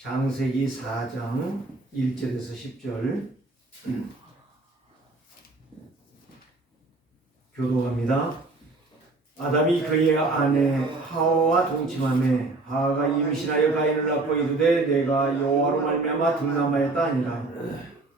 창세기 4장 1절에서 10절 교독합니다. 아담이 그의 아내 하와와 동침하매 하와가 임신하여 가인을 낳고 이르되 내가 여호와로 말미암아 등남하였다 하니라.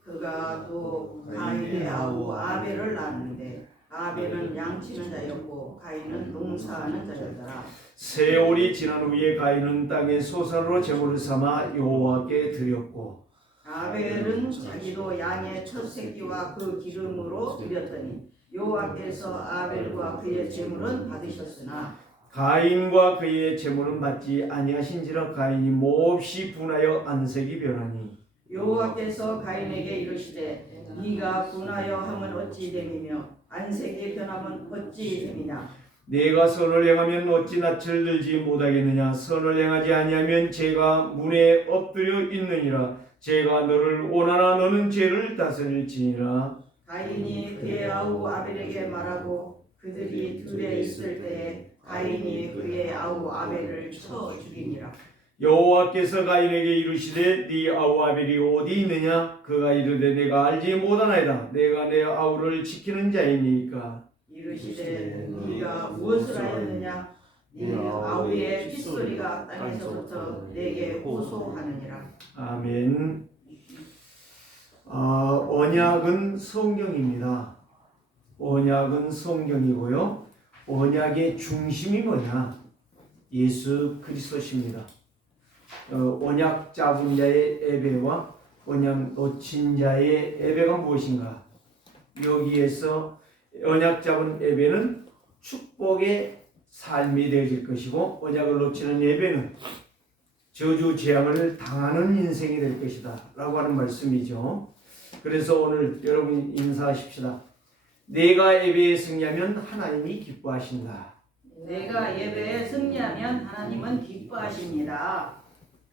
그가 또 가인의 아우 아벨을 낳았는데 아벨은 양치는 자였고 가인은 농사하는 자였더라. 세월이 지난 후에 가인은 땅의 소산으로 제물을 삼아 여호와께 드렸고 아벨은 자기도 양의 첫 새끼와 그 기름으로 드렸더니 여호와께서 아벨과 그의 제물은 받으셨으나 가인과 그의 제물은 받지 아니하신지라. 가인이 몹시 분하여 안색이 변하니 여호와께서 가인에게 이르시되 네가 분하여 함은 어찌 됨이며 안색이 변함은 어찌 됨이냐. 내가 선을 행하면 어찌 낯을 들지 못하겠느냐. 선을 행하지 아니하면 죄가 문에 엎드려 있느니라. 죄가 너를 원하나 너는 죄를 다스릴지니라. 가인이 그의 아우 아벨에게 말하고 그들이 둘에 있을 때에 가인이 그의 아우 아벨을 쳐 죽이니라. 여호와께서 가인에게 이르시되 네 아우 아벨이 어디 있느냐. 그가 이르되 내가 알지 못하나이다. 내가 내 아우를 지키는 자이니까. 이르시되 네가 무엇을 하였느냐. 네 아우의 핏소리가 땅에서부터 내게 호소하느니라. 아멘. 언약은 성경입니다. 언약은 성경이고요. 언약의 중심이 뭐냐? 예수 그리스도십니다. 언약 잡은 자의 예배와 언약 놓친 자의 예배가 무엇인가? 여기에서 언약 잡은 예배는 축복의 삶이 되어질 것이고 언약을 놓치는 예배는 저주 재앙을 당하는 인생이 될 것이다 라고 하는 말씀이죠. 그래서 오늘 여러분 인사하십시다. 내가 예배에 승리하면 하나님이 기뻐하신다. 내가 예배에 승리하면 하나님은 기뻐하십니다.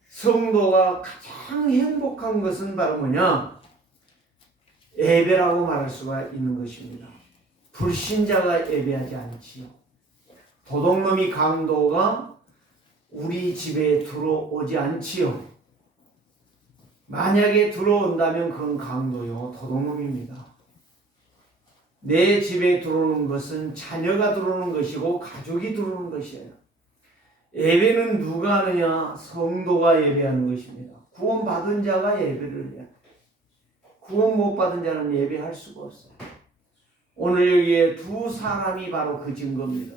성도가 가장 행복한 것은 바로 뭐냐? 예배라고 말할 수가 있는 것입니다. 불신자가 예배하지 않지요. 도둑놈이 강도가 우리 집에 들어오지 않지요. 만약에 들어온다면 그건 강도요, 도둑놈입니다. 내 집에 들어오는 것은 자녀가 들어오는 것이고 가족이 들어오는 것이에요. 예배는 누가 하느냐? 성도가 예배하는 것입니다. 구원받은 자가 예배를 해요. 구원 못 받은 자는 예배할 수가 없어요. 오늘 여기에 두 사람이 바로 그 증거입니다.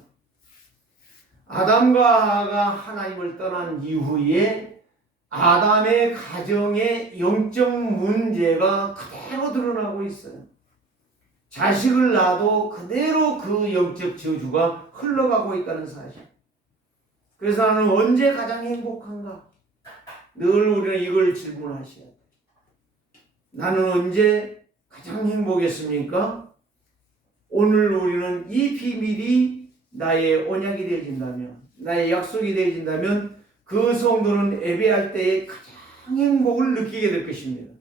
아담과 하와가 하나님을 떠난 이후에 아담의 가정의 영적 문제가 그대로 드러나고 있어요. 자식을 낳아도 그대로 그 영적 저주가 흘러가고 있다는 사실. 그래서 나는 언제 가장 행복한가? 늘 우리는 이걸 질문하셔야 돼요. 나는 언제 가장 행복했습니까? 오늘 우리는 이 비밀이 나의 언약이 되어진다면, 나의 약속이 되어진다면 그 성도는 예배할 때에 가장 행복을 느끼게 될 것입니다.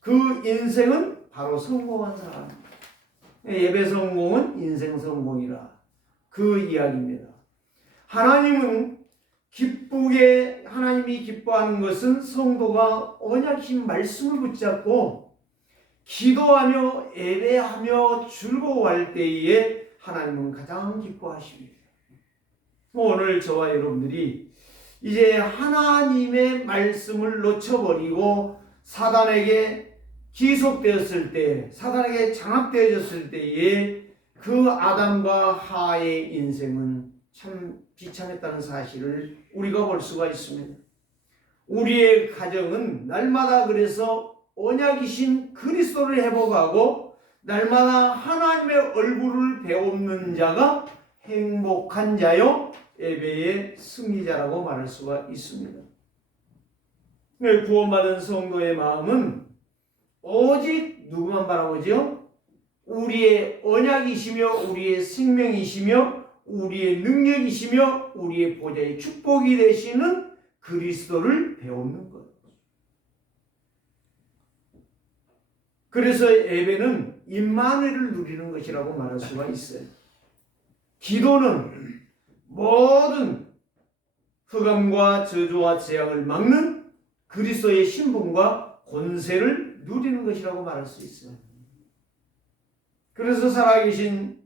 그 인생은 바로 성공한 사람. 예배 성공은 인생 성공이라 그 이야기입니다. 하나님은 하나님이 기뻐하는 것은 성도가 언약인 말씀을 붙잡고 기도하며 예배하며 즐거워할 때에 하나님은 가장 기뻐하십니다. 오늘 저와 여러분들이 이제 하나님의 말씀을 놓쳐버리고 사단에게 기속되었을 때, 사단에게 장악되어졌을 때에 그 아담과 하와의 인생은 참 비참했다는 사실을 우리가 볼 수가 있습니다. 우리의 가정은 날마다 그래서 언약이신 그리스도를 회복하고 날마다 하나님의 얼굴을 배우는 자가 행복한 자요 예배의 승리자라고 말할 수가 있습니다. 구원받은 성도의 마음은 오직 누구만 바라보죠? 우리의 언약이시며 우리의 생명이시며 우리의 능력이시며 우리의 보좌의 축복이 되시는 그리스도를 배우는 것. 그래서 예배는 임마누엘을 누리는 것이라고 말할 수가 있어요. 기도는 모든 흑암과 저주와 재앙을 막는 그리스도의 신분과 권세를 누리는 것이라고 말할 수 있어요. 그래서 살아계신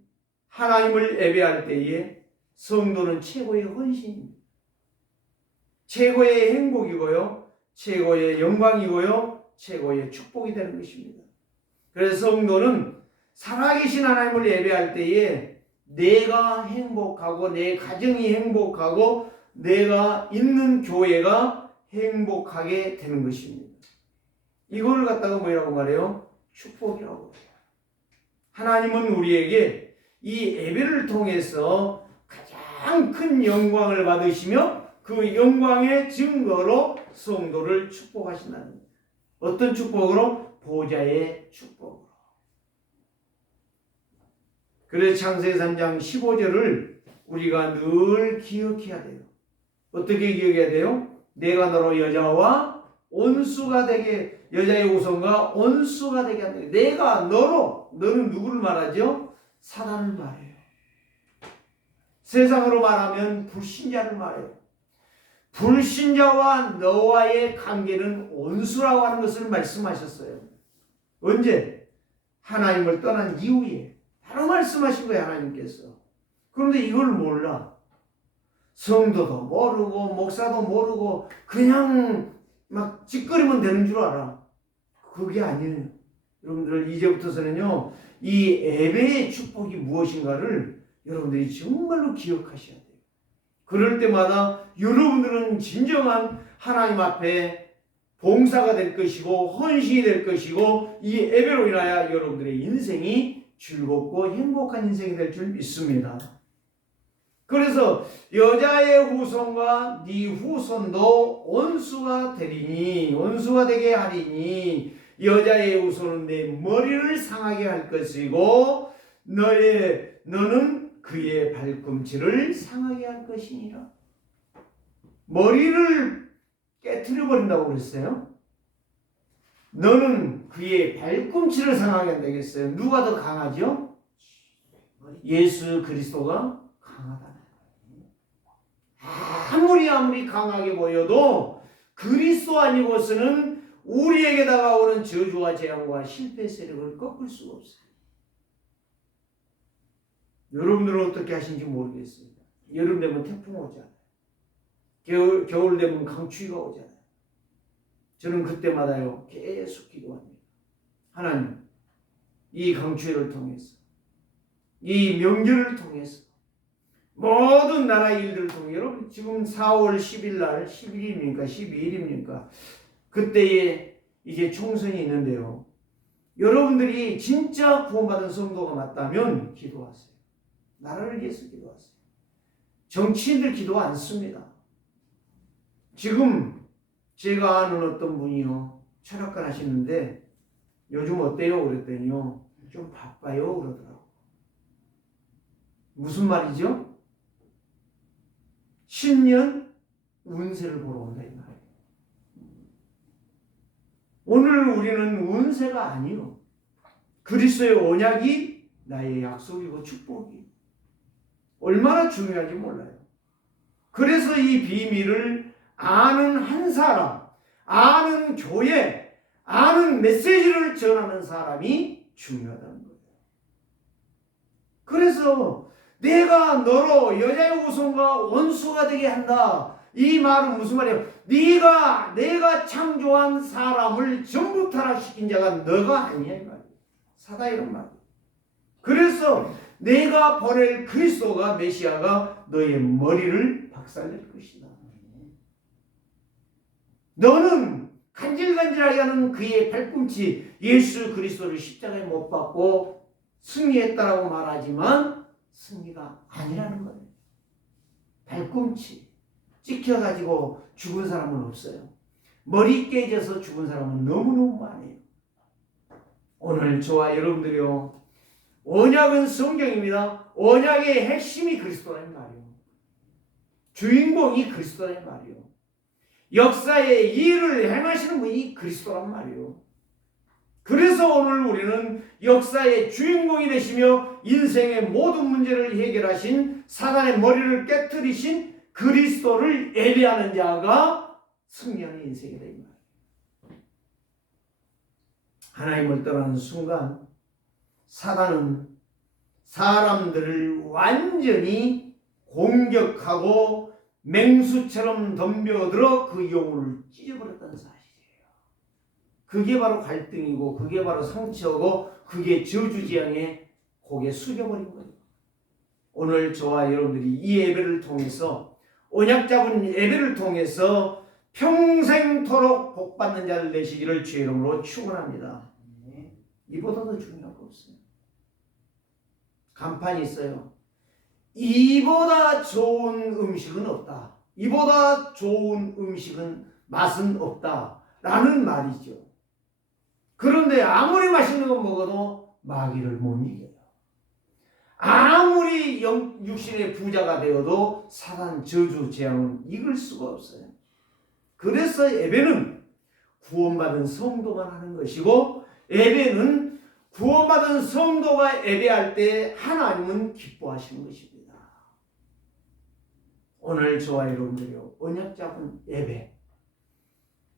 하나님을 예배할 때에 성도는 최고의 헌신입니다. 최고의 행복이고요, 최고의 영광이고요, 최고의 축복이 되는 것입니다. 그래서 성도는 살아계신 하나님을 예배할 때에 내가 행복하고 내 가정이 행복하고 내가 있는 교회가 행복하게 되는 것입니다. 이거를 갖다가 뭐라고 말해요? 축복이라고 해요. 하나님은 우리에게 이 예배를 통해서 가장 큰 영광을 받으시며 그 영광의 증거로 성도를 축복하신다는 거예요. 어떤 축복으로? 보좌의 축복으로. 그래서 창세기 3장 15절을 우리가 늘 기억해야 돼요. 어떻게 기억해야 돼요? 내가 너로 여자와 온수가 되게, 여자의 후손과 온수가 되게 한다. 내가 너로, 너는 누구를 말하죠? 사단을 말해요. 세상으로 말하면 불신자를 말해요. 불신자와 너와의 관계는 온수라고 하는 것을 말씀하셨어요. 언제? 하나님을 떠난 이후에 바로 말씀하신 거예요, 하나님께서. 그런데 이걸 몰라. 성도도 모르고 목사도 모르고 그냥 막 짓거리면 되는 줄 알아. 그게 아니에요. 여러분들 이제부터서는요, 이 예배의 축복이 무엇인가를 여러분들이 정말로 기억하셔야 돼요. 그럴 때마다 여러분들은 진정한 하나님 앞에 봉사가 될 것이고 헌신이 될 것이고 이 예배로 인하여 여러분들의 인생이 즐겁고 행복한 인생이 될 줄 믿습니다. 그래서 여자의 후손과 네 후손도 온수가 되리니, 온수가 되게 하리니, 여자의 후손은 내 머리를 상하게 할 것이고 너는 그의 발꿈치를 상하게 할 것이니라. 머리를 깨트려 버린다고 그랬어요. 너는 그의 발꿈치를 상하게 한다겠어요. 누가 더 강하죠? 예수 그리스도가 강하다. 아무리 강하게 보여도 그리스도 아니고서는 우리에게 다가오는 저주와 재앙과 실패 세력을 꺾을 수가 없어요. 여러분들은 어떻게 하시는지 모르겠어요. 여름 되면 태풍 오잖아요. 겨울 되면 강추위가 오잖아요. 저는 그때마다요 계속 기도합니다. 하나님, 이 강추위를 통해서, 이 명절을 통해서, 모든 나라의 일들을 통해, 여러분 지금 4월 10일 날 11일입니까? 12일입니까? 그때에 이제 총선이 있는데요. 여러분들이 진짜 구원받은 성도가 맞다면 기도하세요. 나라를 위해서 기도하세요. 정치인들 기도 안 씁니다. 지금 제가 아는 어떤 분이요, 철학관 하시는데 요즘 어때요? 그랬더니요, 좀 바빠요 그러더라고요. 무슨 말이죠? 신년 운세를 보러 온다 이 말이에요. 오늘 우리는 운세가 아니요, 그리스도의 언약이 나의 약속이고 축복이 얼마나 중요한지 몰라요. 그래서 이 비밀을 아는 한 사람, 아는 교회, 아는 메시지를 전하는 사람이 중요하다는 거예요. 그래서 내가 너로 여자의 후손과 원수가 되게 한다. 이 말은 무슨 말이에요? 내가 창조한 사람을 전부 타락시킨 자가 너가 아니야 이 말이에요. 사단이란 말이에요. 그래서 내가 보낼 그리스도가, 메시아가 너의 머리를 박살낼 것이다. 너는 간질간질하게 하는 그의 발꿈치, 예수 그리스도를 십자가에 못 박고 승리했다라고 말하지만 승리가 아니라는 거예요. 발꿈치 찍혀가지고 죽은 사람은 없어요. 머리 깨져서 죽은 사람은 너무너무 많아요. 오늘 저와 여러분들이요, 언약은 성경입니다. 언약의 핵심이 그리스도라는 말이에요. 주인공이 그리스도라는 말이에요. 역사의 일을 행하시는 분이 그리스도란 말이에요. 그래서 오늘 우리는 역사의 주인공이 되시며 인생의 모든 문제를 해결하신, 사단의 머리를 깨뜨리신 그리스도를 예배하는 자가 승리하는 인생이다 이 말이에요. 하나님을 떠나는 순간 사단은 사람들을 완전히 공격하고 맹수처럼 덤벼들어 그 영혼을 찢어버렸다는 사실이에요. 그게 바로 갈등이고 그게 바로 상처고 그게 저주지향에 고개 숙여버린 거예요. 오늘 저와 여러분들이 이 예배를 통해서 언약 잡은 예배를 통해서 평생토록 복받는 자를 되시기를 주의 이름으로 축원합니다. 이보다 더 중요한 거 없어요. 간판이 있어요. 이보다 좋은 음식은 없다. 이보다 좋은 음식은 맛은 없다. 라는 말이죠. 그런데 아무리 맛있는 거 먹어도 마귀를 못 이겨요. 아무리 육신의 부자가 되어도 사단 저주 재앙은 이길 수가 없어요. 그래서 예배는 구원받은 성도만 하는 것이고 예배는 구원받은 성도가 예배할 때 하나님은 기뻐하시는 것입니다. 오늘 저와 여러분들이요, 언약 잡은 예배,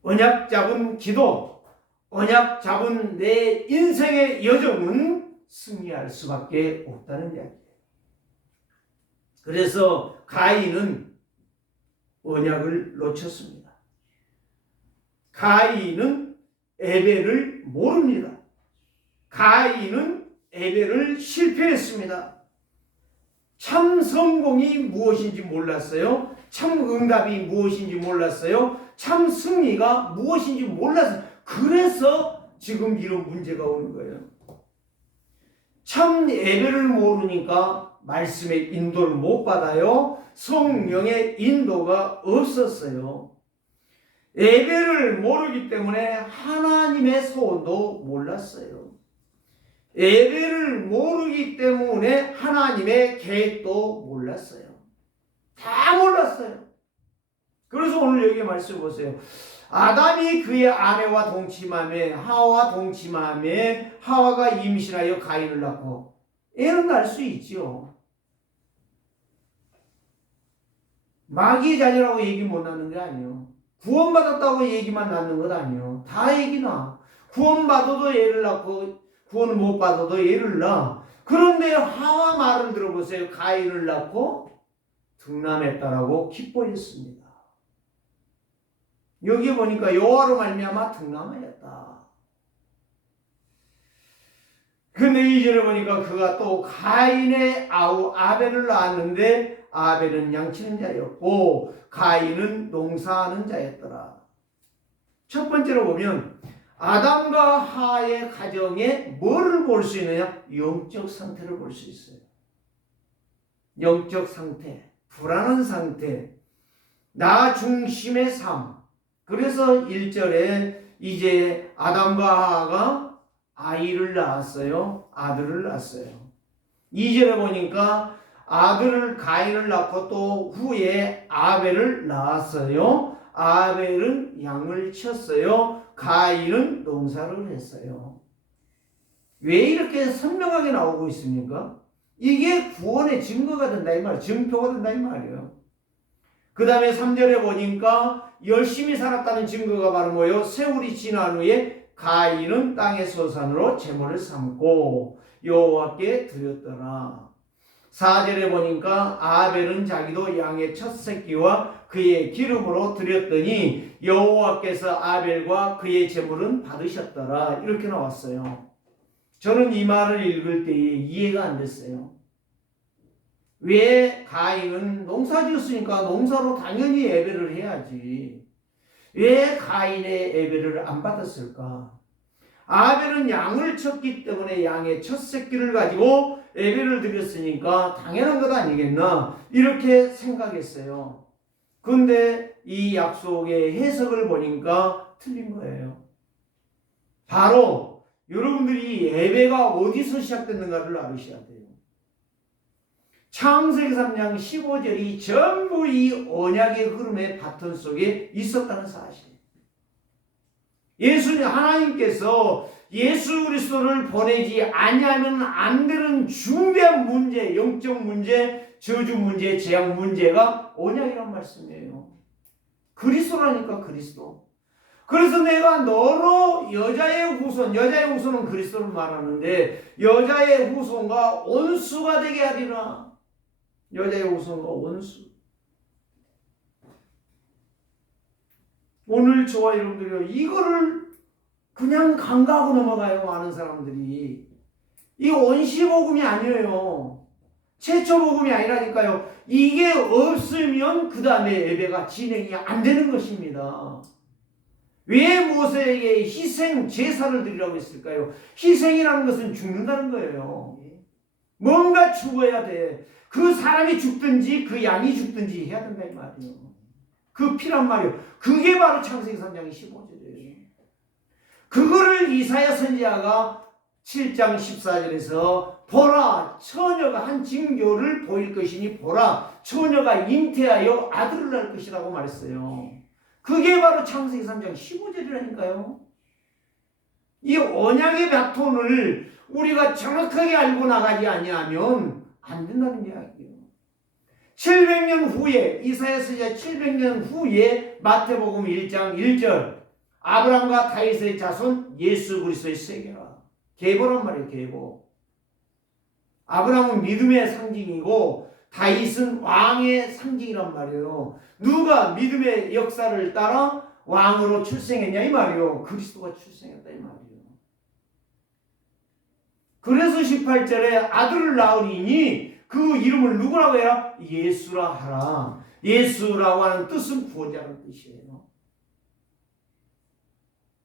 언약 잡은 기도, 언약 잡은 내 인생의 여정은 승리할 수밖에 없다는 이야기예요. 그래서 가인은 언약을 놓쳤습니다. 가인은 예배를 모릅니다. 가인은 예배를 실패했습니다. 참 성공이 무엇인지 몰랐어요. 참 응답이 무엇인지 몰랐어요. 참 승리가 무엇인지 몰랐어요. 그래서 지금 이런 문제가 오는 거예요. 참 예배를 모르니까 말씀의 인도를 못 받아요. 성령의 인도가 없었어요. 예배를 모르기 때문에 하나님의 소원도 몰랐어요. 예배를 모르기 때문에 하나님의 계획도 몰랐어요. 다 몰랐어요. 그래서 오늘 여기 말씀 보세요. 아담이 그의 아내와 동침하며 하와와 동침하며 하와가 임신하여 가인을 낳고 애는 낳을 수 있죠. 마귀의 자녀라고 얘기 못 낳는 게 아니에요. 구원받았다고 얘기만 낳는 것 아니에요. 다 얘기나. 구원받아도 애를 낳고 구원을 못 받아도 애를 낳아. 그런데 하와 말을 들어보세요. 가인을 낳고 등남했다라고 기뻐했습니다. 여기 보니까 여호와로 말미암아 등남하였다. 근데 2절에 보니까 그가 또 가인의 아우 아벨을 낳았는데 아벨은 양치는 자였고 가인은 농사하는 자였더라. 첫 번째로 보면 아담과 하와의 가정에 뭐를 볼 수 있느냐? 영적 상태를 볼 수 있어요. 영적 상태, 불안한 상태, 나 중심의 삶. 그래서 1절에 이제 아담과 하와가 아이를 낳았어요. 아들을 낳았어요. 2절에 보니까 아들을 가인을 낳고 또 후에 아벨을 낳았어요. 아벨은 양을 쳤어요. 가인은 농사를 했어요. 왜 이렇게 선명하게 나오고 있습니까? 이게 구원의 증거가 된다 이 말이에요. 증표가 된다 이 말이에요. 그 다음에 3절에 보니까 열심히 살았다는 증거가 바로 뭐예요? 세월이 지난 후에 가인은 땅의 소산으로 제물을 삼고 여호와께 드렸더라. 4절에 보니까 아벨은 자기도 양의 첫 새끼와 그의 기름으로 드렸더니 여호와께서 아벨과 그의 제물은 받으셨더라. 이렇게 나왔어요. 저는 이 말을 읽을 때에 이해가 안 됐어요. 왜 가인은 농사 지었으니까 농사로 당연히 예배를 해야지. 왜 가인의 예배를 안 받았을까? 아벨은 양을 쳤기 때문에 양의 첫 새끼를 가지고 예배를 드렸으니까 당연한 것 아니겠나 이렇게 생각했어요. 그런데 이 약속의 해석을 보니까 틀린 거예요. 바로 여러분들이 예배가 어디서 시작됐는가를 알으셔야 돼요. 창세기 3장 15절이 전부 이 언약의 흐름의 바톤 속에 있었다는 사실. 예수님 하나님께서 예수 그리스도를 보내지 아니하면 안 되는 중대한 문제, 영적 문제, 저주 문제, 재앙 문제가 언약이란 말씀이에요. 그리스도라니까 그리스도. 그래서 내가 너로 여자의 후손은 그리스도를 말하는데 여자의 후손과 원수가 되게 하리라. 여자의 후손과 원수. 오늘 저와 여러분들이 이거를 그냥 간과하고 넘어가요. 많은 사람들이. 이 원시복음이 아니에요. 최초복음이 아니라니까요. 이게 없으면 그 다음에 예배가 진행이 안 되는 것입니다. 왜 모세에게 희생 제사를 드리라고 했을까요? 희생이라는 것은 죽는다는 거예요. 뭔가 죽어야 돼. 그 사람이 죽든지 그 양이 죽든지 해야 된다 이 말이에요. 그 피란 말이에요. 그게 바로 창세기 3장 15절이에요. 그거를 이사야 선지자가 7장 14절에서 보라 처녀가 한 징조를 보일 것이니 보라 처녀가 잉태하여 아들을 낳을 것이라고 말했어요. 그게 바로 창세기 3장 15절이라니까요. 이 언약의 바톤을 우리가 정확하게 알고 나가지 아니하면 안 된다는 이야기예요. 700년 후에 이사야 선지자 700년 후에 마태복음 1장 1절 아브라함과 다윗의 자손 예수 그리스도의 세계라. 계보란 말이에요. 계보. 아브라함은 믿음의 상징이고 다윗은 왕의 상징이란 말이에요. 누가 믿음의 역사를 따라 왕으로 출생했냐 이 말이에요. 그리스도가 출생했다 이 말이에요. 그래서 18절에 아들을 낳으리니 그 이름을 누구라고 해라? 예수라 하라. 예수라고 하는 뜻은 구원자라는 뜻이에요.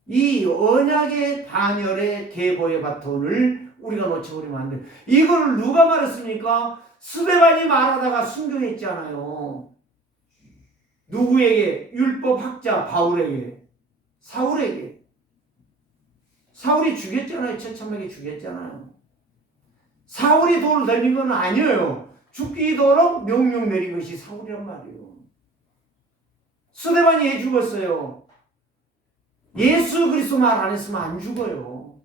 이 언약의 반열의 계보의 바톤을 우리가 놓쳐버리면 안 돼. 이걸 누가 말했습니까? 스데반이 말하다가 순교했잖아요. 누구에게? 율법학자 바울에게. 사울에게. 사울이 죽였잖아요. 처참하게 죽였잖아요. 사울이 돌을 던진 건 아니에요. 죽이도록 명령 내린 것이 사울이란 말이에요. 스데반이 왜 죽었어요? 예수 그리스도 말 안 했으면 안 죽어요.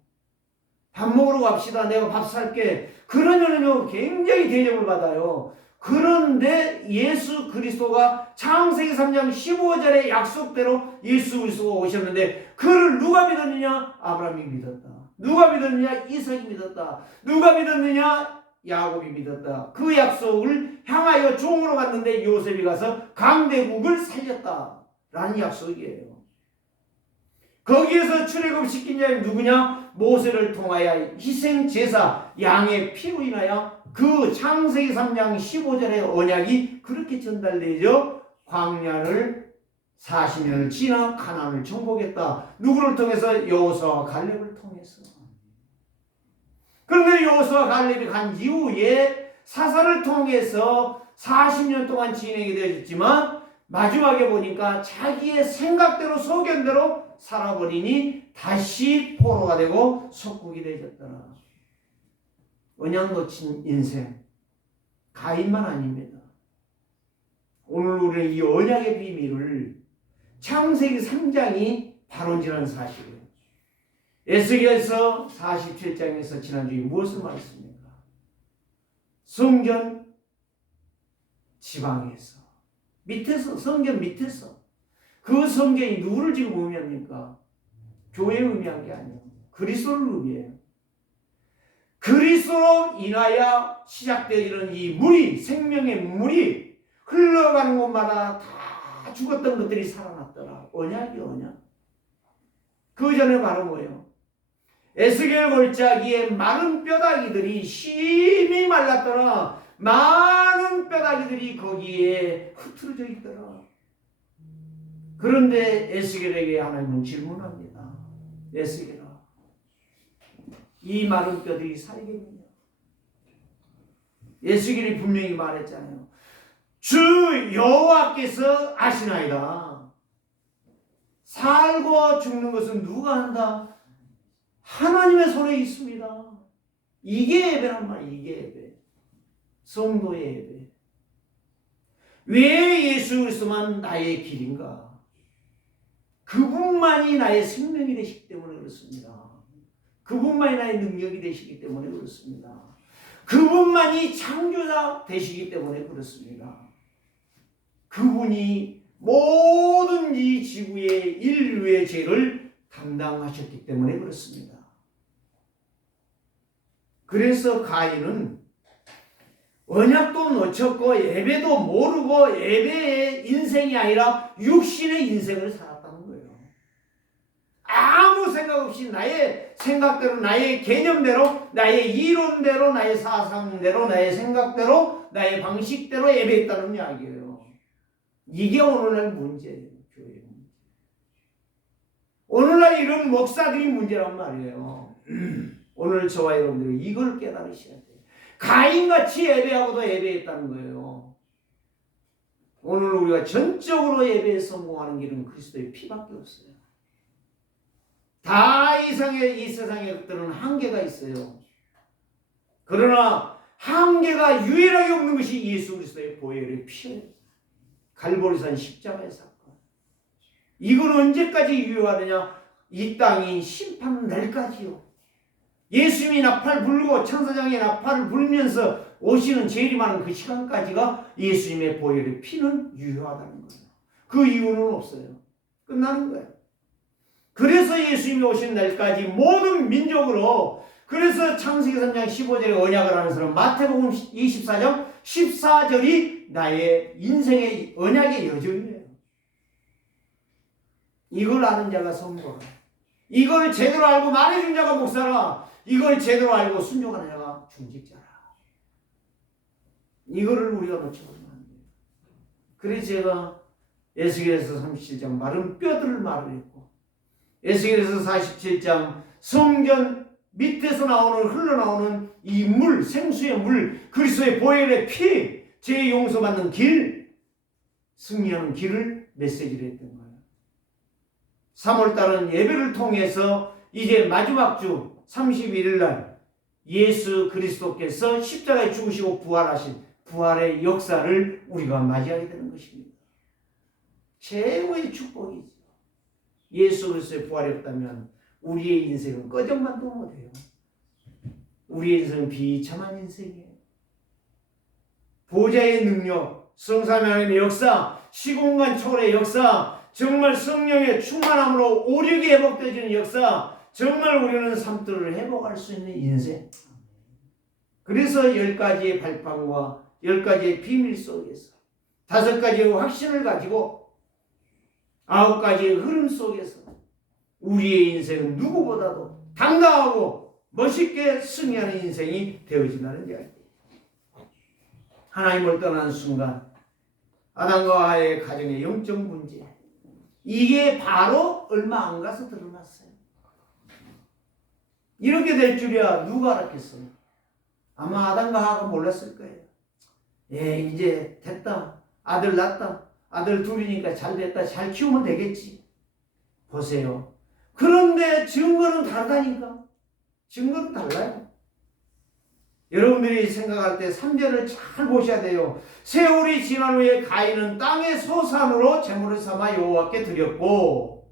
밥 먹으러 갑시다. 내가 밥 살게. 그러면요 굉장히 대접을 받아요. 그런데 예수 그리스도가 창세기 3장 15절의 약속대로 예수 그리스도가 오셨는데 그를 누가 믿었느냐? 아브라함이 믿었다. 누가 믿었느냐? 이삭이 믿었다. 누가 믿었느냐? 야곱이 믿었다. 그 약속을 향하여 종으로 갔는데 요셉이 가서 강대국을 살렸다. 라는 약속이에요. 거기에서 출애굽시킨 자는 누구냐? 모세를 통하여 희생 제사 양의 피로 인하여 그 창세기 3장 15절의 언약이 그렇게 전달되죠. 광야를 40년을 지나 가나안을 정복했다. 누구를 통해서? 여호수아와 갈렙을 통해서. 그런데 여호수아와 갈렙이 간 이후에 사사를 통해서 40년 동안 진행이 되었지만 마지막에 보니까 자기의 생각대로 소견대로 살아버리니 다시 포로가 되고 속국이 되었더라. 언약 놓친 인생 가인만 아닙니다. 오늘 우리는 이 언약의 비밀을 창세기 3장이 발원지라는 사실이에요. 에스겔서 47장에서 지난주에 무엇을 말했습니까? 성전 지방에서 밑에서 성전 밑에서 그 성전이 누구를 지금 의미합니까? 교회를 의미한 게 아니에요. 그리스도를 의미해요. 그리스도로 인하여 시작되어지는 이 물이 생명의 물이 흘러가는 곳마다 다 죽었던 것들이 살아났더라. 언약이 언약. 그 전에 바로 뭐예요? 에스겔 골짜기에 마른 뼈다귀들이 심히 말랐더라. 많은 뼈다귀들이 거기에 흩어져 있더라. 그런데 에스겔에게 하나님은 질문합니다. 에스겔아, 이 마른 뼈들이 살겠느냐? 에스겔이 분명히 말했잖아요. 주 여호와께서 아시나이다. 살고 죽는 것은 누가 한다? 하나님의 손에 있습니다. 이게 예배란 말이에요. 이게 예배. 성도의 예배. 왜 예수 그리스도만 나의 길인가? 그분만이 나의 생명이 되시기 때문에 그렇습니다. 그분만이 나의 능력이 되시기 때문에 그렇습니다. 그분만이 창조자 되시기 때문에 그렇습니다. 그분이 모든 이 지구의 인류의 죄를 담당하셨기 때문에 그렇습니다. 그래서 가인은 언약도 놓쳤고 예배도 모르고 예배의 인생이 아니라 육신의 인생을 살았다는 거예요. 아무 생각 없이 나의 생각대로, 나의 개념대로, 나의 이론대로, 나의 사상대로, 나의 생각대로, 나의 방식대로 예배했다는 이야기예요. 이게 오늘날 문제예요. 교회의 문제. 오늘날 이런 목사들이 문제란 말이에요. 오늘 저와 여러분들이 이걸 깨달으셔야 돼요. 가인같이 예배하고도 예배했다는 거예요. 오늘 우리가 전적으로 예배에 성공하는 길은 그리스도의 피밖에 없어요. 다 이상의 이 세상의 것들은 한계가 있어요. 그러나 한계가 유일하게 없는 것이 예수 그리스도의 보혈의 피예요. 갈보리산 십자가의 사건. 이건 언제까지 유효하느냐? 이 땅이 심판 날까지요. 예수님이 나팔 불고 천사장이 나팔을 불면서 오시는 제일이 많은 그 시간까지가 예수님의 보혈의 피는 유효하다는 거예요. 그 이유는 없어요. 끝나는 거예요. 그래서 예수님이 오신 날까지 모든 민족으로, 그래서 창세기 3장 15절에 언약을 하는 사람, 마태복음 24장 14절이 나의 인생의 언약의 여정이에요. 이걸 아는 자가 성도라. 이걸 제대로 알고 말해준 자가 목사라. 이걸 제대로 알고 순종하는 자가 중직자라. 이거를 우리가 놓쳐버리면 안 돼요. 그래서 제가 에스겔에서 37장 마른 뼈들을 말을 했고, 에스겔에서 47장 성전 밑에서 흘러나오는 이 물, 생수의 물, 그리스도의 보혈의 피, 죄 용서받는 길, 승리하는 길을 메시지를 했던 거예요. 3월달은 예배를 통해서 이제 마지막 주 31일 날 예수 그리스도께서 십자가에 죽으시고 부활하신 부활의 역사를 우리가 맞이하게 되는 것입니다. 최고의 축복이죠. 예수 그리스도의 부활이 없다면 우리의 인생은 꺼정만도 못해요. 우리의 인생은 비참한 인생이에요. 보좌의 능력, 성삼위 하나님의 역사, 시공간 초월의 역사, 정말 성령의 충만함으로 오력이 회복되어지는 역사, 정말 우리는 삶들을 회복할 수 있는 인생. 그래서 10가지의 발판과 10가지의 비밀 속에서 5가지의 확신을 가지고 9가지의 흐름 속에서 우리의 인생은 누구보다도 당당하고 멋있게 승리하는 인생이 되어진다는 이야기. 하나님을 떠난 순간 아담과 하와의 가정의 영적 문제, 이게 바로 얼마 안 가서 드러났어요. 이렇게 될 줄이야 누가 알았겠어요? 아마 아담과 하와가 몰랐을 거예요. 이제 됐다. 아들 낳았다. 아들 둘이니까 잘 됐다. 잘 키우면 되겠지. 보세요. 그런데 증거는 다르다니까. 증거는 달라요. 여러분들이 생각할 때 3절을 잘 보셔야 돼요. 세월이 지난 후에 가인은 땅의 소산으로 제물을 삼아 여호와께 드렸고,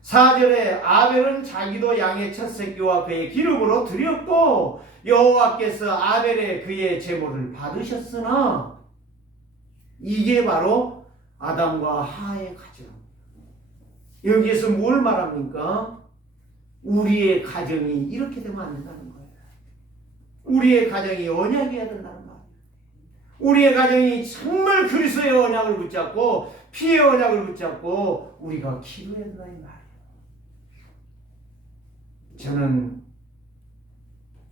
4절에 아벨은 자기도 양의 첫 새끼와 그의 기름으로 드렸고 여호와께서 아벨의 그의 제물을 받으셨으나, 이게 바로 아담과 하와의 가정. 여기에서 뭘 말합니까? 우리의 가정이 이렇게 되면 안 된다는 거예요. 우리의 가정이 언약이어야 된다는 말이에요. 우리의 가정이 정말 그리스도의 언약을 붙잡고 피의 언약을 붙잡고 우리가 기도해야 된다는 말이에요. 저는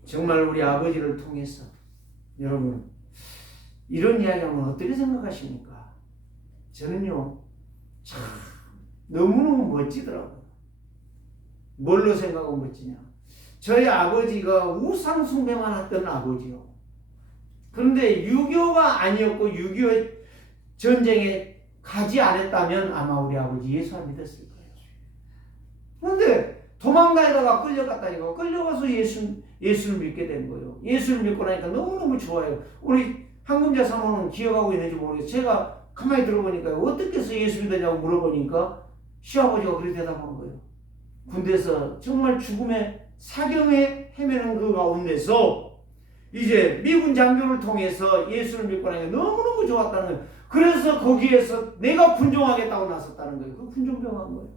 정말 우리 아버지를 통해서, 여러분 이런 이야기하면 어떻게 생각하십니까? 저는요 참 너무너무 멋지더라고요. 뭘로 생각하면 멋지냐? 저희 아버지가 우상 숭배만 했던 아버지요. 그런데 유교가 아니었고 6.25 전쟁에 가지 않았다면 아마 우리 아버지 예수 안 믿었을 거예요. 그런데 도망다니다가 끌려갔다니까. 끌려가서 예수를 믿게 된 거예요. 예수를 믿고 나니까 너무너무 좋아요. 우리 한금자 사모는 기억하고 있는지 모르겠어요. 제가 가만히 들어보니까 어떻게 해서 예수 믿었냐고 물어보니까 시아버지가 그렇게 대답한 거예요. 군대에서 정말 죽음의 사경에 헤매는 그 가운데서 이제 미군 장교를 통해서 예수를 믿고 나니까 너무너무 좋았다는 거예요. 그래서 거기에서 내가 군종하겠다고 나섰다는 거예요. 그 군종병한 거예요.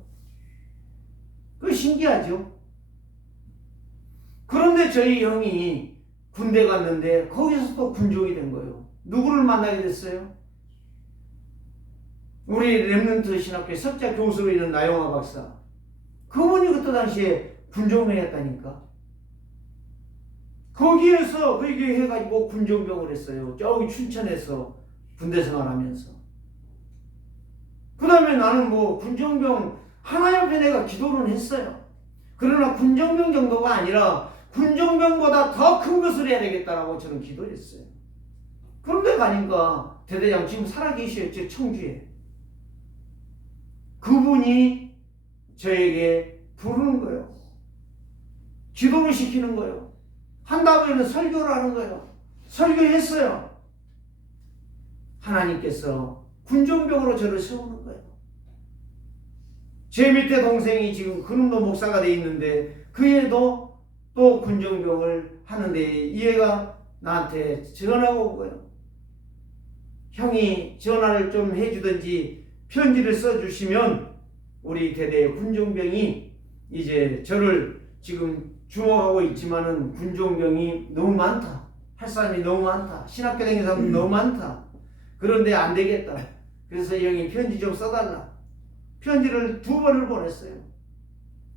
그 신기하죠? 그런데 저희 형이 군대 갔는데 거기서 또 군종이 된 거예요. 누구를 만나게 됐어요? 우리 렘넌트 신학교에 석자 교수로 있는 나영화 박사. 그분이 그때 당시에 군종을 했다니까. 거기에서 그게 해가지고 군종병을 했어요. 저기 춘천에서 군대 생활하면서. 그 다음에 나는 뭐 군종병 하나님 앞에 내가 기도를 했어요. 그러나 군종병 정도가 아니라 군종병보다 더 큰 것을 해야 되겠다라고 저는 기도를 했어요. 그런데 가니까 대대장 지금 살아계시죠, 청주에. 그분이 저에게 부르는 거예요. 기도를 시키는 거예요. 한 다음에는 설교를 하는 거예요. 설교했어요. 하나님께서 군종병으로 저를 세우는 거예요. 제 밑에 동생이 지금 그놈도 목사가 돼 있는데 그 애도 또 군종병을 하는데 이 애가 나한테 전화가 온 거예요. 형이 전화를 좀 해주든지 편지를 써주시면 우리 대대의 군종병이 이제 저를 지금 주목하고 있지만은 군종병이 너무 많다. 할 사람이 너무 많다. 신학교 다니는 사람이 너무 많다. 그런데 안 되겠다. 그래서 형이 편지 좀 써달라. 편지를 2번을 보냈어요.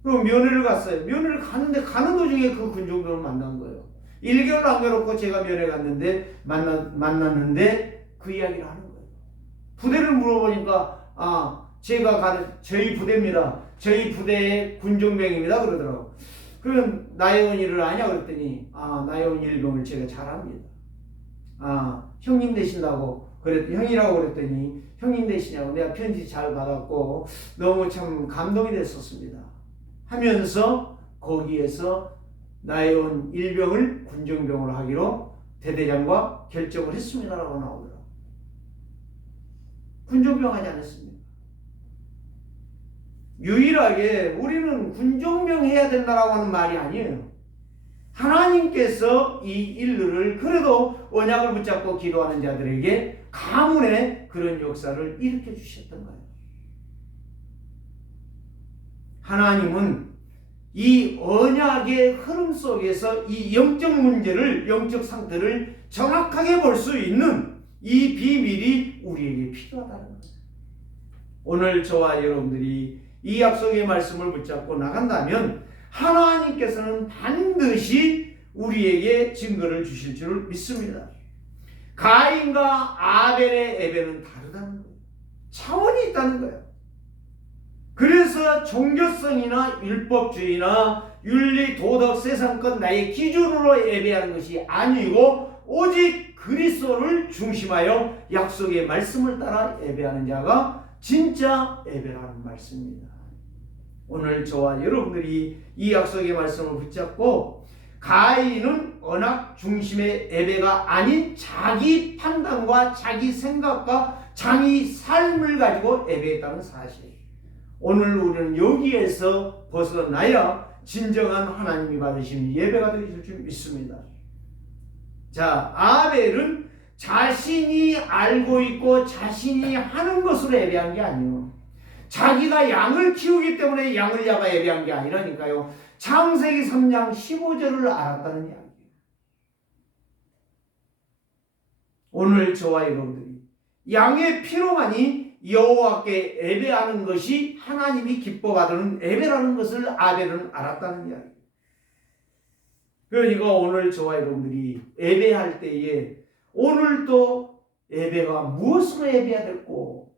그리고 면회를 갔어요. 면회를 가는데 가는 도중에 그 군종병을 만난 거예요. 1개월 남겨놓고 제가 면회 갔는데 만났는데 그 이야기를 하는 거예요. 부대를 물어보니까 제가 가는 저희 부대입니다. 저희 부대의 군종병입니다. 그러더라고. 그럼 나혜원 일을 아냐 그랬더니 나혜원 일병을 제가 잘합니다. 형님 되신다고 형이라고 그랬더니 형님 되시냐고 내가 편지 잘 받았고 너무 참 감동이 됐었습니다. 하면서 거기에서 나혜원 일병을 군종병으로 하기로 대대장과 결정을 했습니다라고 나오더라고. 군종병 하지 않았습니다. 유일하게 우리는 군종병 해야 된다라고 하는 말이 아니에요. 하나님께서 이 인류를 그래도 언약을 붙잡고 기도하는 자들에게 가문의 그런 역사를 일으켜 주셨던 거예요. 하나님은 이 언약의 흐름 속에서 이 영적 문제를, 영적 상태를 정확하게 볼 수 있는 이 비밀이 우리에게 필요하다는 거예요. 오늘 저와 여러분들이 이 약속의 말씀을 붙잡고 나간다면 하나님께서는 반드시 우리에게 증거를 주실 줄 믿습니다. 가인과 아벨의 예배는 다르다는 거예요. 차원이 있다는 거예요. 그래서 종교성이나 율법주의나 윤리, 도덕, 세상권 나의 기준으로 예배하는 것이 아니고 오직 그리스도를 중심하여 약속의 말씀을 따라 예배하는 자가 진짜 예배라는 말씀입니다. 오늘 저와 여러분들이 이 약속의 말씀을 붙잡고 가인은 언약 중심의 예배가 아닌 자기 판단과 자기 생각과 자기 삶을 가지고 예배했다는 사실. 오늘 우리는 여기에서 벗어나야 진정한 하나님이 받으시는 예배가 되실 줄 믿습니다. 자, 아벨은 자신이 알고 있고 자신이 하는 것으로 예배한 게 아니에요. 자기가 양을 키우기 때문에 양을 잡아 예배한 게 아니라니까요. 창세기 3장 15절을 알았다는 이야기예요. 오늘 저와 여러분들이 양의 피로만이 여호와께 예배하는 것이 하나님이 기뻐 받는 예배라는 것을 아벨은 알았다는 이야기예요. 그러니까 오늘 저와 여러분들이 예배할 때에 오늘도 예배가 무엇으로 예배해야 될고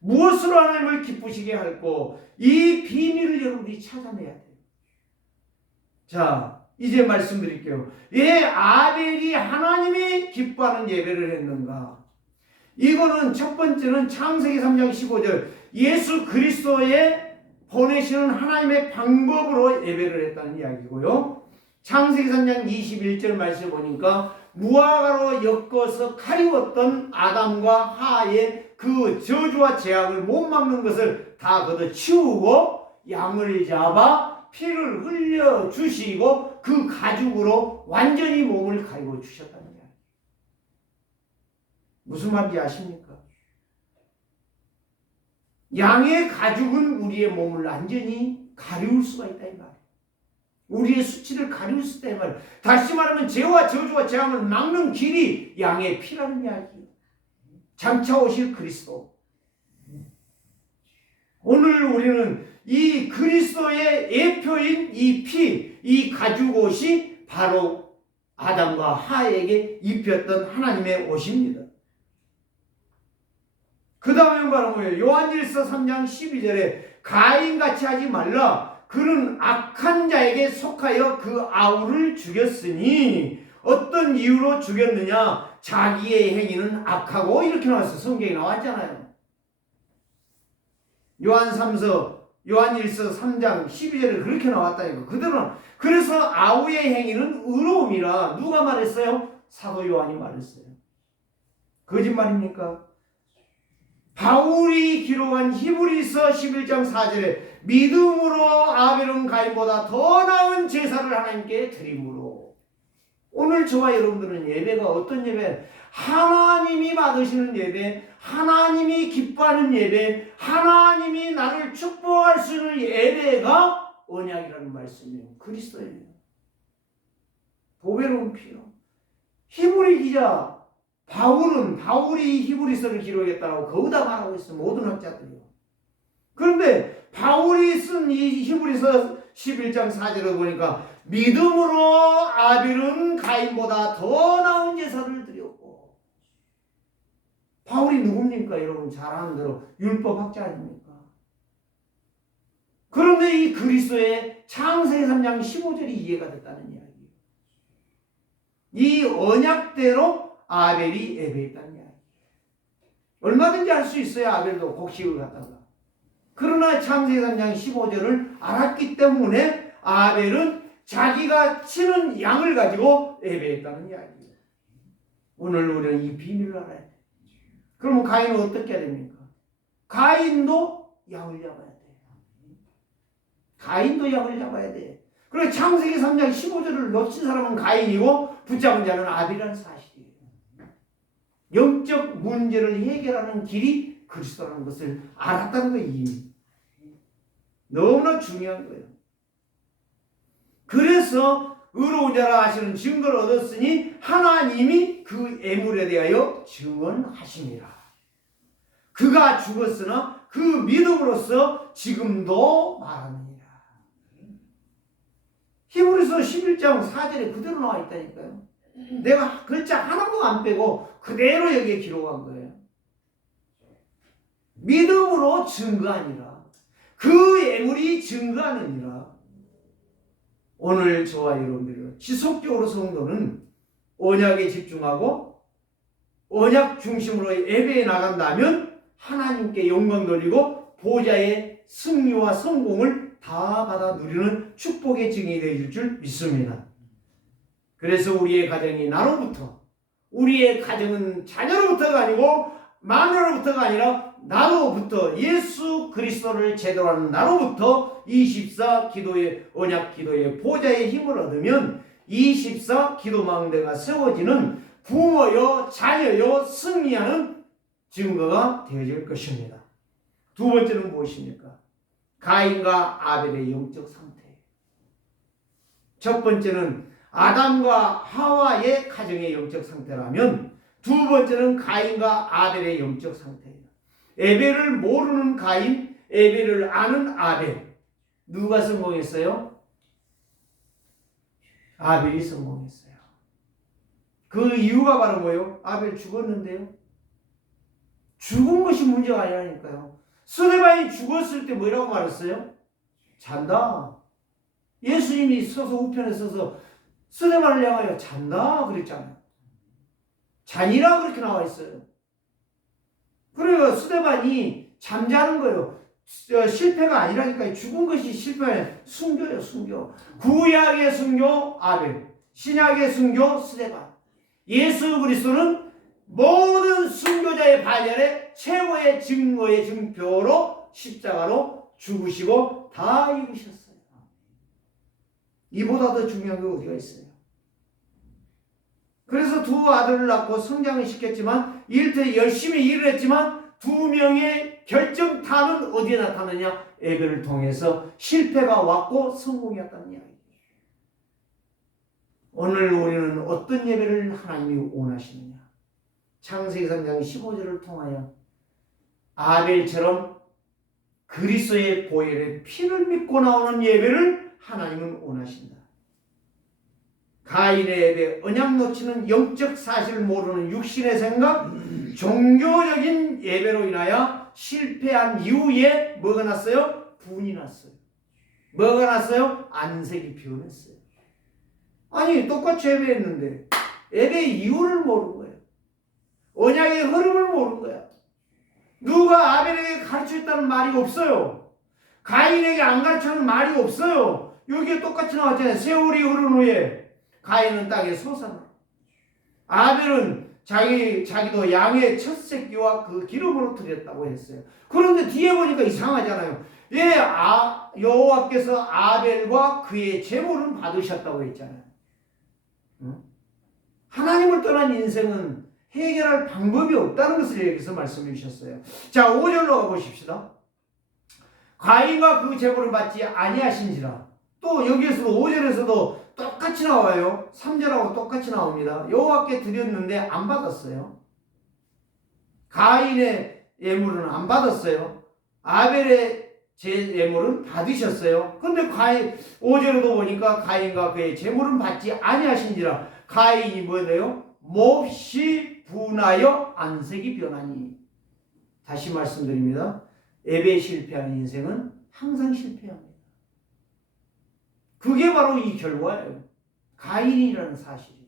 무엇으로 하나님을 기쁘시게 할고 이 비밀을 여러분들이 찾아내야 돼요. 자, 이제 말씀드릴게요. 왜 아벨이 하나님이 기뻐하는 예배를 했는가? 이거는 첫 번째는 창세기 3장 15절 예수 그리스도의 보내시는 하나님의 방법으로 예배를 했다는 이야기고요. 창세기 3장 21절 말씀 보니까 무화과로 엮어서 가리웠던 아담과 하의 그 저주와 재앙을 못 막는 것을 다 걷어치우고 양을 잡아 피를 흘려주시고 그 가죽으로 완전히 몸을 가리워 주셨다는 거예요. 무슨 말인지 아십니까? 양의 가죽은 우리의 몸을 완전히 가리울 수가 있다 이 말이에요. 우리의 수치를 가리울 수 있다 이 말이에요. 다시 말하면 죄와 저주와 재앙을 막는 길이 양의 피라는 이야기예요. 장차 오실 그리스도. 오늘 우리는 이 그리스도의 예표인 이 피, 이 가죽 옷이 바로 아담과 하에게 입혔던 하나님의 옷입니다. 그 다음에 바로 뭐예요? 요한일서 3장 12절에 가인같이 하지 말라. 그는 악한 자에게 속하여 그 아우를 죽였으니 어떤 이유로 죽였느냐? 자기의 행위는 악하고 이렇게 나왔어요. 성경에 나왔잖아요. 요한일서 3장 12절에 그렇게 나왔다니까. 그대로. 그래서 아우의 행위는 의로움이라 누가 말했어요? 사도 요한이 말했어요. 거짓말입니까? 바울이 기록한 히브리서 11장 4절에 믿음으로 아벨은 가인보다 더 나은 제사를 하나님께 드림으로. 오늘 저와 여러분들은 예배가 어떤 예배? 하나님이 받으시는 예배, 하나님이 기뻐하는 예배, 하나님이 나를 축복할 수 있는 예배가 언약이라는 말씀이에요. 그리스도예요. 보배로운 피요. 히브리 기자 바울이 히브리서를 기록했다고 거기다 말하고 있어요. 모든 학자들이요. 그런데 바울이 쓴 이 히브리서 11장 4절을 보니까 믿음으로 아벨은 가인보다 더 나은 제사를 드렸고. 바울이 누굽니까? 여러분 잘 아는 대로 율법학자 아닙니까? 그런데 이 그리스도의 창세기 3장 15절이 이해가 됐다는 이야기예요. 이 언약대로 아벨이 예배했다는 이야기예요. 얼마든지 할 수 있어요. 아벨도 곡식을 갖다가. 그러나 창세기 3장 15절을 알았기 때문에 아벨은 자기가 치는 양을 가지고 예배했다는 이야기예요. 오늘 우리는 이 비밀을 알아야 돼요. 그러면 가인은 어떻게 해야 됩니까? 가인도 양을 잡아야 돼요. 가인도 양을 잡아야 돼요. 그리고 창세기 3장 15절을 놓친 사람은 가인이고 붙잡은 자는 아벨이라는 사실이에요. 영적 문제를 해결하는 길이 그리스도라는 것을 알았다는 거예요. 이미. 너무나 중요한 거예요. 그래서 의로운 자라 하시는 증거를 얻었으니 하나님이 그 애물에 대하여 증언하시니라. 그가 죽었으나 그 믿음으로써 지금도 말하느니라. 히브리서 11장 4절에 그대로 나와 있다니까요. 내가 글자 하나도 안 빼고 그대로 여기에 기록한 거예요. 믿음으로 증거하니라. 그 예물이 증거하느니라. 오늘 저와 여러분들이 지속적으로 성도는 언약에 집중하고 언약 중심으로 예배에 나간다면 하나님께 영광 돌리고 보좌의 승리와 성공을 다 받아 누리는 축복의 증인이 되실 줄 믿습니다. 그래서 우리의 가정이 나로부터, 우리의 가정은 자녀로부터가 아니고 마누라로부터가 아니라 나로부터, 예수 그리스도를 제대로 하는 나로부터 24 기도의 언약 기도의 보좌의 힘을 얻으면 24 기도망대가 세워지는 부모여 자녀여 승리하는 증거가 되어질 것입니다. 두 번째는 무엇입니까? 가인과 아벨의 영적 상태. 첫 번째는 아담과 하와의 가정의 영적 상태라면 두 번째는 가인과 아벨의 영적 상태예요. 에벨을 모르는 가인, 에벨을 아는 아벨. 누가 성공했어요? 아벨이 성공했어요. 그 이유가 바로 뭐예요? 아벨 죽었는데요. 죽은 것이 문제가 아니라니까요. 스데반이 죽었을 때 뭐라고 말했어요? 잔다. 예수님이 서서 우편에 서서 스데반을 향하여 잔다 그랬잖아요. 잔이라 그렇게 나와 있어요. 그래요. 스데반이 잠자는 거예요. 실패가 아니라니까요. 죽은 것이 실패예요. 순교예요. 순교. 구약의 순교 아벨, 신약의 순교 스데반. 예수 그리스도는 모든 순교자의 발견의 최고의 증거의 증표로 십자가로 죽으시고 다 이루셨어요. 이보다 더 중요한 게 어디가 있어요? 그래서 두 아들을 낳고 성장을 시켰지만 일터에 열심히 일을 했지만 두 명의 결정 살은 어디에 나타나냐? 예배를 통해서 실패가 왔고 성공이 왔다는 이야기. 오늘 우리는 어떤 예배를 하나님이 원하시느냐? 창세기 3장 15절을 통하여 아벨처럼 그리스도의 보혈의 피를 믿고 나오는 예배를 하나님은 원하신다. 가인의 예배, 언약 놓치는 영적 사실을 모르는 육신의 생각, 종교적인 예배로 인하여 실패한 이후에 뭐가 났어요? 분이 났어요. 뭐가 났어요? 안색이 변했어요. 아니 똑같이 예배했는데 예배의 이유를 모르는 거예요. 언약의 흐름을 모르는 거야. 누가 아벨에게 가르쳐줬다는 말이 없어요. 가인에게 안 가르쳐주는 말이 없어요. 여기에 똑같이 나왔잖아요. 세월이 흐른 후에 가인은 땅에 솟아나. 아벨은 자기도 양의 첫 새끼와 그 기름으로 드렸다고 했어요. 그런데 뒤에 보니까 이상하잖아요. 예, 여호와께서 아벨과 그의 제물은 받으셨다고 했잖아요. 하나님을 떠난 인생은 해결할 방법이 없다는 것을 여기서 말씀해 주셨어요. 자, 5절로 가보십시다. 가인과 그 제물을 받지 아니하신지라. 또 여기에서도 5절에서도 똑같이 나와요. 3절하고 똑같이 나옵니다. 여호와께 드렸는데 안 받았어요. 가인의 예물은 안 받았어요. 아벨의 예물은 받으셨어요. 근데 5절에도 보니까 가인과 그의 제물은 받지 아니하신지라. 가인이 뭐예요? 몹시 분하여 안색이 변하니. 다시 말씀드립니다. 예배에 실패하는 인생은 항상 실패합니다. 그게 바로 이 결과예요. 가인이라는 사실이에요.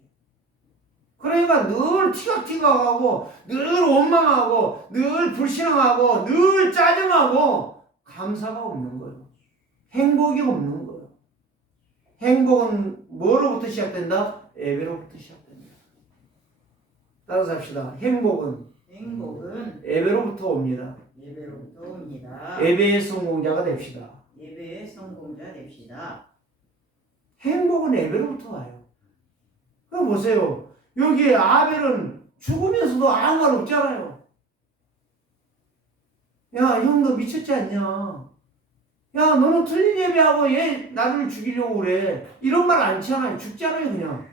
그러니까 늘 티격태격하고 늘 원망하고 늘 불신앙하고 늘 짜증하고 감사가 없는 거예요. 행복이 없는 거예요. 행복은 뭐로부터 시작된다? 예배로부터 시작됩니다. 따라서 합시다. 행복은 예배로부터 옵니다. 예배로부터 옵니다. 예배의 성공자가 됩시다. 예배의 성공자 됩시다. 행복은 예배로부터 와요. 그럼 보세요. 여기 아벨은 죽으면서도 아무 말 없잖아요. 야, 형 너 미쳤지 않냐? 야, 너는 틀린 예배하고 얘 나를 죽이려고 그래. 이런 말 않잖아요. 죽잖아요, 그냥.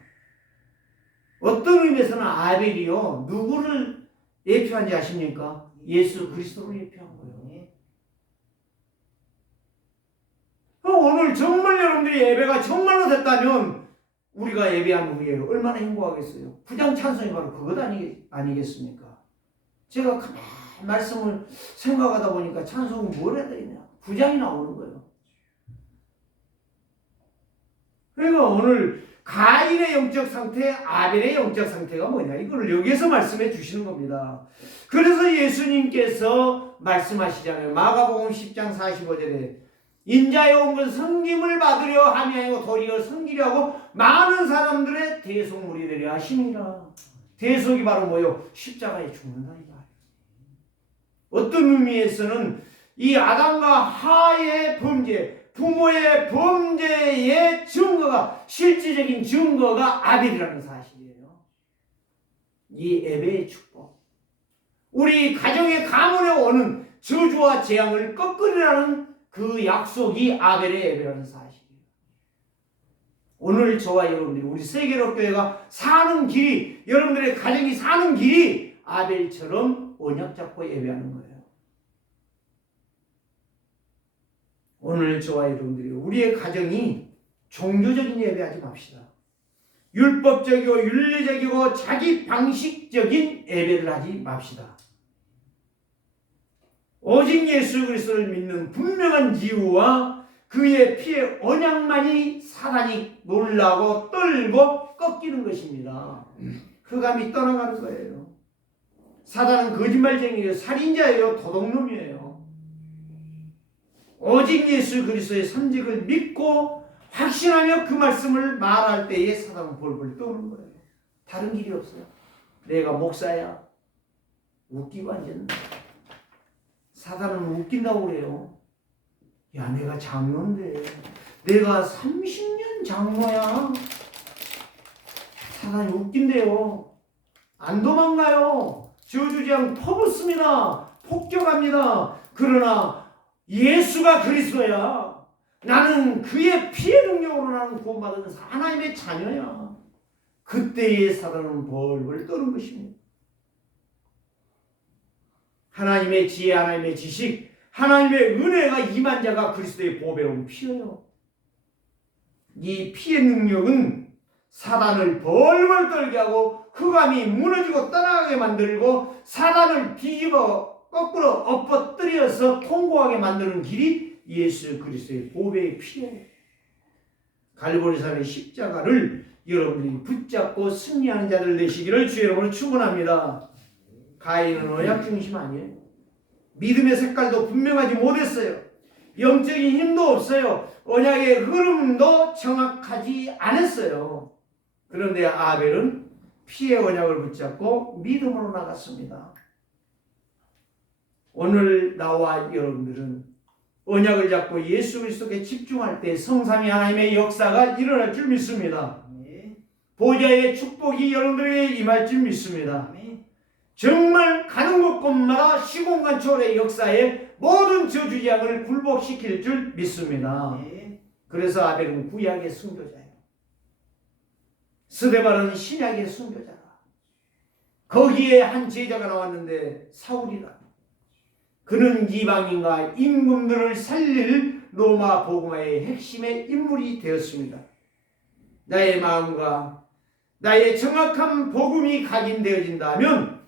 어떤 의미에서는 아벨이요. 누구를 예표한지 아십니까? 예수 그리스도를 예표한 거예요. 그럼 오늘 정말 여러분들이 예배가 정말로 됐다면 우리가 예배한 후에 얼마나 행복하겠어요? 부장 찬송이 바로 그것 아니겠습니까? 제가 가만히 말씀을 생각하다 보니까 찬송은 뭘 해야 되냐? 부장이 나오는 거예요. 그러니까 오늘 가인의 영적 상태, 아벨의 영적 상태가 뭐냐? 이걸 여기에서 말씀해 주시는 겁니다. 그래서 예수님께서 말씀하시잖아요. 마가복음 10장 45절에 인자에 온 것은 섬김을 받으려 함이 아니고 도리어 섬기려 하고 많은 사람들의 대속물이 되려 하심이라. 대속이 바로 뭐요? 십자가에 죽는다니까. 어떤 의미에서는 이 아담과 하의 범죄, 부모의 범죄의 증거가, 실질적인 증거가 아벨이라는 사실이에요. 이 예배의 축복, 우리 가정의 가문에 오는 저주와 재앙을 꺾으리라는 그 약속이 아벨의 예배라는 사실이에요. 오늘 저와 여러분들이, 우리 세계로 교회가 사는 길이, 여러분들의 가정이 사는 길이 아벨처럼 언약 잡고 예배하는 거예요. 오늘 저와 여러분들이 우리의 가정이 종교적인 예배하지 맙시다. 율법적이고 윤리적이고 자기 방식적인 예배를 하지 맙시다. 오직 예수 그리스도를 믿는 분명한 이유와 그의 피의 언약만이 사단이 놀라고 떨고 꺾이는 것입니다. 그 감이 떠나가는 거예요. 사단은 거짓말쟁이에요. 살인자예요. 도둑놈이에요. 오직 예수 그리스도의 선직을 믿고 확신하며 그 말씀을 말할 때에 사단은 벌벌 떠오르는 거예요. 다른 길이 없어요. 내가 목사야. 웃기고 앉았네. 사단은 웃긴다고 그래요. 야, 내가 장로인데, 내가 30년 장로야. 사단이 웃긴대요. 안 도망가요. 저주지향 퍼붓습니다. 폭격합니다. 그러나 예수가 그리스도야. 나는 그의 피의 능력으로 나는 구원받은 하나님의 자녀야. 그때의 사단은 벌벌 떠는 것입니다. 하나님의 지혜, 하나님의 지식, 하나님의 은혜가 임한 자가 그리스도의 보배로운 피예요. 이 피의 능력은 사단을 벌벌 떨게 하고 흑암이 무너지고 떠나가게 만들고 사단을 뒤집어 거꾸로 엎어뜨려서 통고하게 만드는 길이 예수 그리스도의 보배의 피예요. 갈보리산의 십자가를 여러분들이 붙잡고 승리하는 자들 되시기를 주의 이름으로 축원합니다. 가인은 언약 중심 아니에요. 믿음의 색깔도 분명하지 못했어요. 영적인 힘도 없어요. 언약의 흐름도 정확하지 않았어요. 그런데 아벨은 피의 언약을 붙잡고 믿음으로 나갔습니다. 오늘 나와 여러분들은 언약을 잡고 예수 그리스도께 집중할 때 성삼위 하나님의 역사가 일어날 줄 믿습니다. 보좌의 축복이 여러분들에게 임할 줄 믿습니다. 정말 가는 곳곳마다 시공간 초월의 역사에 모든 저주장을 굴복시킬 줄 믿습니다. 그래서 아벨은 구약의 순교자예요. 스데반은 신약의 순교자라. 거기에 한 제자가 나왔는데 사울이라. 그는 이방인과 임금들을 살릴 로마 복음화의 핵심의 인물이 되었습니다. 나의 마음과 나의 정확한 복음이 각인되어진다면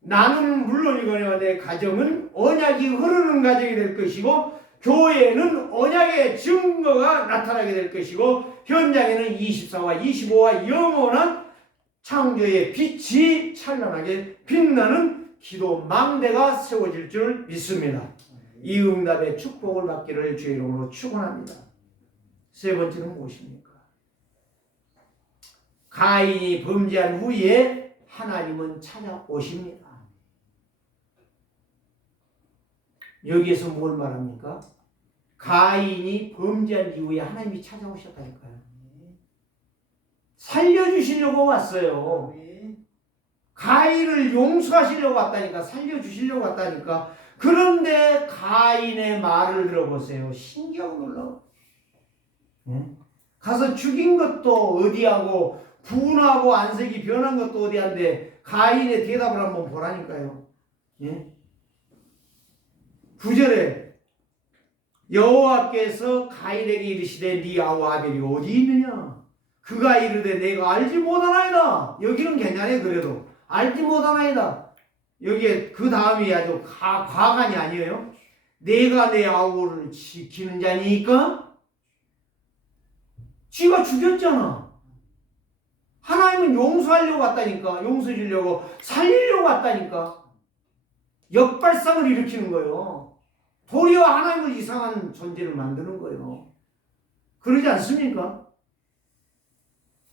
나는 물론이거니와 내 가정은 언약이 흐르는 가정이 될 것이고 교회에는 언약의 증거가 나타나게 될 것이고 현장에는 24와 25와 영원한 창조의 빛이 찬란하게 빛나는 기도 망대가 세워질 줄 믿습니다. 이 응답의 축복을 받기를 주의 이름으로 축원합니다. 세 번째는 무엇입니까? 가인이 범죄한 후에 하나님은 찾아오십니다. 여기에서 뭘 말합니까? 가인이 범죄한 이후에 하나님이 찾아오셨다니까요. 살려주시려고 왔어요. 가인을 용서하시려고 왔다니까, 살려주시려고 왔다니까. 그런데 가인의 말을 들어보세요. 신기하고 놀라워. 가서 죽인 것도 어디하고 분하고 안색이 변한 것도 어디한데 가인의 대답을 한번 보라니까요. 9절에 여호와께서 가인에게 이르시되 네 아우 아벨이 어디 있느냐? 그가 이르되 내가 알지 못하나이다. 여기는 괜찮아요. 그래도 알지 못하나이다. 여기에 그 다음이 아주 과간이 아니에요. 내가 내 아우를 지키는 자니까? 지가 죽였잖아. 하나님은 용서하려고 왔다니까. 용서해 주려고 살리려고 왔다니까. 역발상을 일으키는 거예요. 도리어 하나님을 이상한 존재를 만드는 거예요. 그러지 않습니까?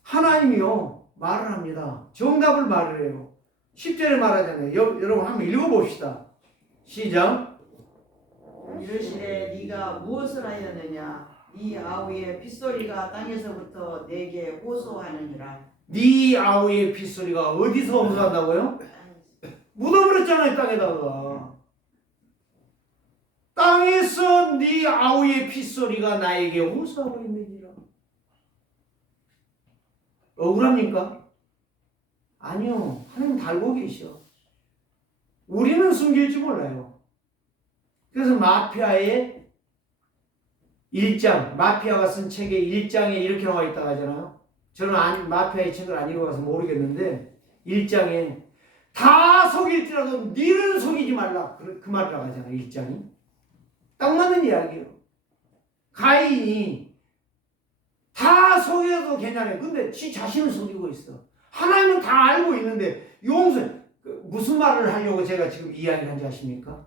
하나님이요 말을 합니다. 정답을 말을 해요. 10절에 말하잖아요. 여러분 한번 읽어봅시다. 시작. 이르시되 네가 무엇을 하였느냐? 네 아우의 핏소리가 땅에서부터 내게 호소하느니라. 네 아우의 핏소리가 어디서 호소한다고요? 묻어버렸잖아요. 땅에다가. 땅에서 네 아우의 핏소리가 나에게 호소하고 있느니라. 억울합니까? 아니요. 하나님 달고 계셔. 우리는 숨길지 몰라요. 그래서 마피아의 1장, 마피아가 쓴 책의 1장에 이렇게 나와 있다고 하잖아요. 저는 마피아의 책을 안 읽어봐서 모르겠는데 1장에 다 속일지라도 니는 속이지 말라. 그 말이라고 하잖아요. 1장이. 딱 맞는 이야기예요. 가인이 다 속여도 괜찮아요. 근데 지 자신을 속이고 있어. 하나님은 다 알고 있는데 무슨 말을 하려고 제가 지금 이야기를 한지 아십니까?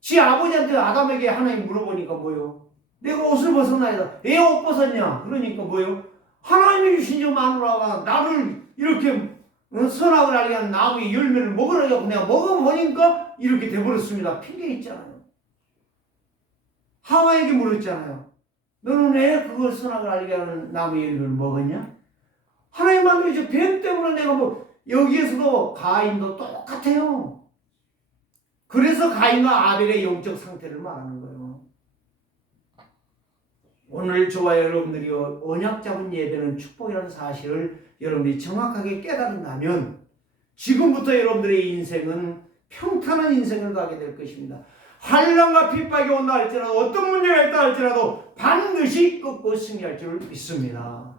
지 아버지한테 아담에게 하나님 물어보니까 뭐요? 내가 옷을 벗었나이다. 왜 옷 벗었냐? 그러니까 뭐요? 하나님이 주신 저 마누라가 나를 이렇게 선악을 알게 하는 나무의 열매를 먹으라고 내가 먹어보니까 이렇게 돼버렸습니다. 핑계 있잖아요. 하와에게 물었잖아요. 너는 왜 그걸 선악을 알게 하는 나무의 열매를 먹었냐? 하나님 만들어서 뱀 때문에 내가 여기에서도 가인도 똑같아요. 그래서 가인과 아벨의 영적 상태를 말하는 거예요. 오늘 저와 여러분들이 언약 잡은 예배는 축복이라는 사실을 여러분들이 정확하게 깨달은다면 지금부터 여러분들의 인생은 평탄한 인생을 가게 될 것입니다. 환난과 핍박이 온다 할지라도 어떤 문제가 있다 할지라도 반드시 꺾고 승리할 줄 믿습니다.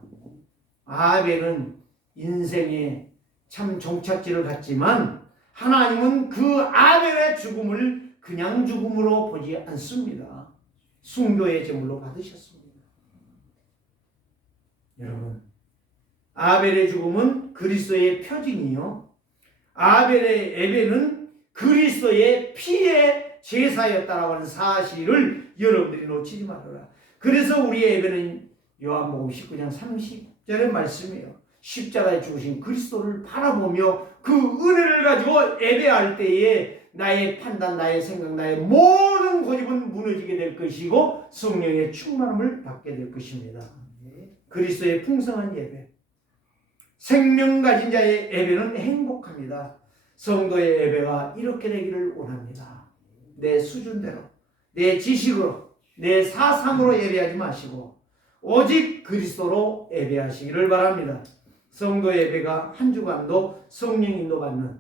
아벨은 인생에 참 종착지를 갔지만 하나님은 그 아벨의 죽음을 그냥 죽음으로 보지 않습니다. 순교의 제물로 받으셨습니다. 여러분, 아벨의 죽음은 그리스도의 표징이요, 아벨의 예배는 그리스도의 피의 제사였다라고 하는 사실을 여러분들이 놓치지 말아라. 그래서 우리의 예배는 요한복음 19장 30절의 말씀이에요. 십자가에 죽으신 그리스도를 바라보며 그 은혜를 가지고 예배할 때에 나의 판단, 나의 생각, 나의 모든 고집은 무너지게 될 것이고 성령의 충만함을 받게 될 것입니다. 그리스도의 풍성한 예배, 생명 가진 자의 예배는 행복합니다. 성도의 예배가 이렇게 되기를 원합니다. 내 수준대로, 내 지식으로, 내 사상으로 예배하지 마시고 오직 그리스도로 예배하시기를 바랍니다. 성도 예배가 한 주간도 성령 인도받는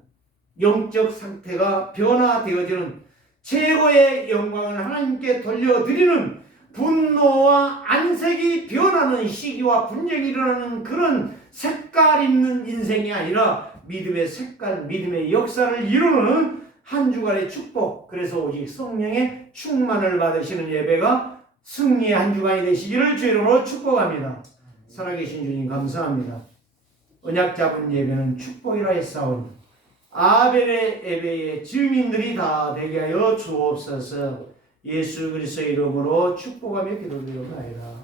영적 상태가 변화되어지는 최고의 영광을 하나님께 돌려드리는 분노와 안색이 변하는 시기와 분쟁이 일어나는 그런 색깔 있는 인생이 아니라 믿음의 색깔, 믿음의 역사를 이루는 한 주간의 축복, 그래서 오직 성령의 충만을 받으시는 예배가 승리의 한 주간이 되시기를 주의 이름으로 축복합니다. 살아계신 주님 감사합니다. 언약 잡은 예배는 축복이라 했사오니 아벨의 예배의 증인들이 다 되게 하여 주옵소서. 예수 그리스도의 이름으로 축복하며 기도드리옵나이다.